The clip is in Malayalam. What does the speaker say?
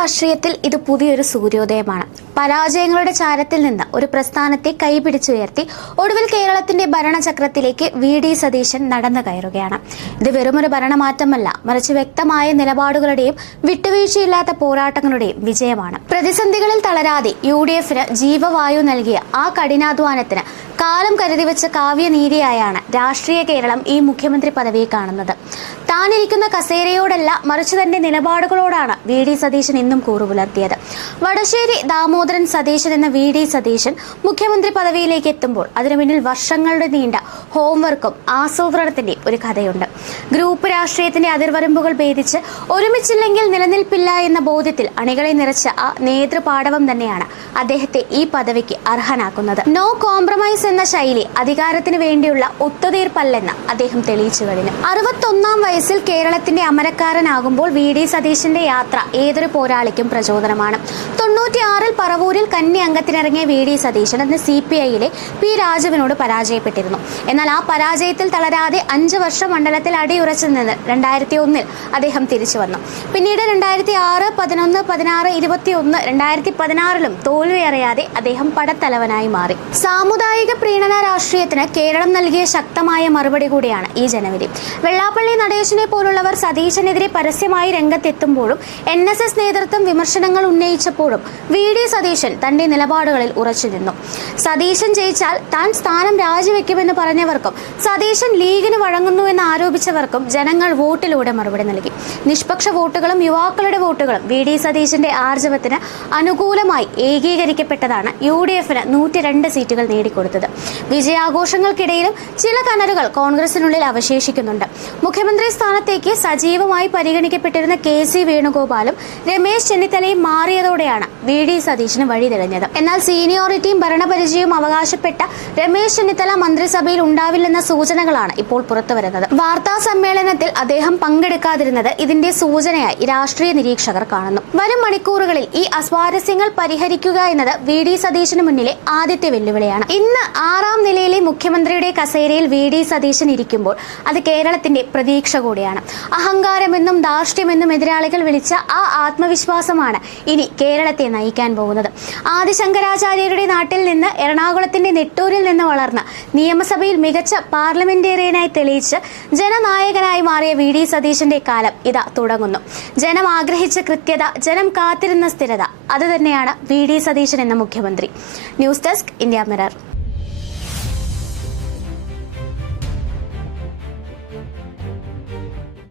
രാഷ്ട്രീയത്തിൽ ഇത് പുതിയൊരു സൂര്യോദയമാണ്. പരാജയങ്ങളുടെ ചാരത്തിൽ നിന്ന് ഒരു പ്രസ്ഥാനത്തെ കൈപിടിച്ചുയർത്തി ഒടുവിൽ കേരളത്തിന്റെ ഭരണചക്രത്തിലേക്ക് വി.ഡി. സതീശൻ നടന്നു കയറുകയാണ്. ഇത് വെറുമൊരു ഭരണമാറ്റമല്ല, മറിച്ച് വ്യക്തമായ നിലപാടുകളുടെയും വിട്ടുവീഴ്ചയില്ലാത്ത പോരാട്ടങ്ങളുടെയും വിജയമാണ്. പ്രതിസന്ധികളിൽ തളരാതെ യു.ഡി.എഫിന് ജീവവായു നൽകിയ ആ കഠിനാധ്വാനത്തിന് കാലം കരുതിവെച്ച കാവ്യനീതിയായാണ് രാഷ്ട്രീയ കേരളം ഈ മുഖ്യമന്ത്രി പദവിയെ കാണുന്നത്. താനിരിക്കുന്ന കസേരയോടല്ല, മറിച്ച് തന്റെ നിലപാടുകളോടാണ് വി.ഡി. സതീശൻ ഇന്നും കൂറുപുലർത്തിയത്. വടശ്ശേരി ദാമോദരൻ സതീശൻ എന്ന വി.ഡി. സതീശൻ മുഖ്യമന്ത്രി പദവിയിലേക്ക് എത്തുമ്പോൾ അതിനു പിന്നിൽ വർഷങ്ങളുടെ നീണ്ട ഹോംവർക്കും ആസൂത്രണത്തിന്റെയും ഒരു കഥയുണ്ട്. ഗ്രൂപ്പ് രാഷ്ട്രീയത്തിന്റെ അതിർവരമ്പുകൾ ഭേദിച്ച് ഒരുമിച്ചില്ലെങ്കിൽ നിലനിൽപ്പില്ല എന്ന ബോധ്യത്തിൽ അണികളെ നിറച്ച ആ നേതൃപാടവം തന്നെയാണ് അദ്ദേഹത്തെ ഈ പദവിക്ക് അർഹനാക്കുന്നത്. നോ കോംപ്രമൈസ് എന്ന ശൈലി അധികാരത്തിന് വേണ്ടിയുള്ള ഒത്തുതീർപ്പല്ലെന്ന് അദ്ദേഹം തെളിയിച്ചു കഴിഞ്ഞു. 61-ാം വയസ്സിൽ കേരളത്തിന്റെ അമരക്കാരനാകുമ്പോൾ വി.ഡി. സതീശന്റെ യാത്ര ഏതൊരു പോരാളിക്കും പ്രചോദനമാണ്. 96-ൽ പറവൂരിൽ കന്നി അംഗത്തിനിറങ്ങിയ വി.ഡി. സതീശൻ അന്ന് CPIയിലെ പി. രാജുവിനോട് പരാജയപ്പെട്ടിരുന്നു. എന്നാൽ ആ പരാജയത്തിൽ തളരാതെ 5 വർഷം മണ്ഡലത്തിൽ അടിയുറച്ചു നിന്ന് 2001-ൽ അദ്ദേഹം തിരിച്ചു വന്നു. പിന്നീട് 2006, 11, 16, 21, 2016-ലും തോൽവി അറിയാതെ അദ്ദേഹം പടത്തലവനായി മാറി. സാമുദായിക പ്രീണന രാഷ്ട്രീയത്തിന് കേരളം നൽകിയ ശക്തമായ മറുപടി കൂടിയാണ് ഈ ജനവിധി. വെള്ളാപ്പള്ളി നടേശനെ പോലുള്ളവർ സതീശനെതിരെ പരസ്യമായി രംഗത്തെത്തുമ്പോഴും NSS നേതൃത്വം വിമർശനങ്ങൾ ഉന്നയിച്ചപ്പോഴും വി.ഡി. സതീശൻ തന്റെ നിലപാടുകളിൽ ഉറച്ചു നിന്നു. സതീശൻ ജയിച്ചാൽ താൻ സ്ഥാനം രാജിവെക്കുമെന്ന് പറഞ്ഞവർക്കും സതീശൻ ലീഗിന് വഴങ്ങുന്നുവെന്ന് ആരോപിച്ചവർക്കും ജനങ്ങൾ വോട്ടിലൂടെ മറുപടി നൽകി. നിഷ്പക്ഷ വോട്ടുകളും യുവാക്കളുടെ വോട്ടുകളും വി.ഡി. സതീശന്റെ ആർജവത്തിന് അനുകൂലമായി ഏകീകരിക്കപ്പെട്ടതാണ് യു.ഡി.എഫിന് 102 സീറ്റുകൾ നേടിക്കൊടുത്തത്. വിജയാഘോഷങ്ങൾക്കിടയിലും ചില കനലുകൾ കോൺഗ്രസിനുള്ളിൽ അവശേഷിക്കുന്നുണ്ട്. മുഖ്യമന്ത്രി സ്ഥാനത്തേക്ക് സജീവമായി പരിഗണിക്കപ്പെട്ടിരുന്ന KC വേണുഗോപാലും രമേശ് ചെന്നിത്തലയും മാറിയതോടെയാണ് വി.ഡി. സതീശന് വഴി തെളിഞ്ഞത്. എന്നാൽ സീനിയോറിറ്റിയും ഭരണപരിചയവും അവകാശപ്പെട്ട രമേശ് ചെന്നിത്തല മന്ത്രിസഭയിൽ ഉണ്ടാവില്ലെന്ന സൂചനകളാണ് ഇപ്പോൾ പുറത്തുവരുന്നത്. വാർത്താ സമ്മേളനത്തിൽ അദ്ദേഹം പങ്കെടുക്കാതിരുന്നത് ഇതിന്റെ സൂചനയായി രാഷ്ട്രീയ നിരീക്ഷകർ കാണുന്നു. വരും മണിക്കൂറുകളിൽ ഈ അസ്വാരസ്യങ്ങൾ പരിഹരിക്കുക എന്നത് വി.ഡി. സതീശന് മുന്നിലെ ആദ്യത്തെ വെല്ലുവിളിയാണ്. ഇന്ന് 6-ാം നിലയിലെ മുഖ്യമന്ത്രിയുടെ കസേരയിൽ വി.ഡി. സതീശൻ ഇരിക്കുമ്പോൾ അത് കേരളത്തിന്റെ പ്രതീക്ഷ കൂടിയാണ്. അഹങ്കാരമെന്നും ധാർഷ്ട്യമെന്നും എതിരാളികൾ വിളിച്ച ആ ആത്മവിശ്വാസമാണ് ഇനി കേരളത്തെ നയിക്കാൻ പോകുന്നത്. ആദിശങ്കരാചാര്യരുടെ നാട്ടിൽ നിന്ന് എറണാകുളത്തിന്റെ നെട്ടൂരിൽ നിന്ന് വളർന്ന് നിയമസഭയിൽ മികച്ച പാർലമെന്റേറിയനായി തെളിയിച്ച് ജനനായകനായി മാറിയ വി.ഡി. സതീശന്റെ കാലം ഇതാ തുടങ്ങുന്നു. ജനം ആഗ്രഹിച്ച കൃത്യത, ജനം കാത്തിരുന്ന സ്ഥിരത, അത് തന്നെയാണ് വി.ഡി. സതീശൻ എന്ന മുഖ്യമന്ത്രി. News desk, India mirror.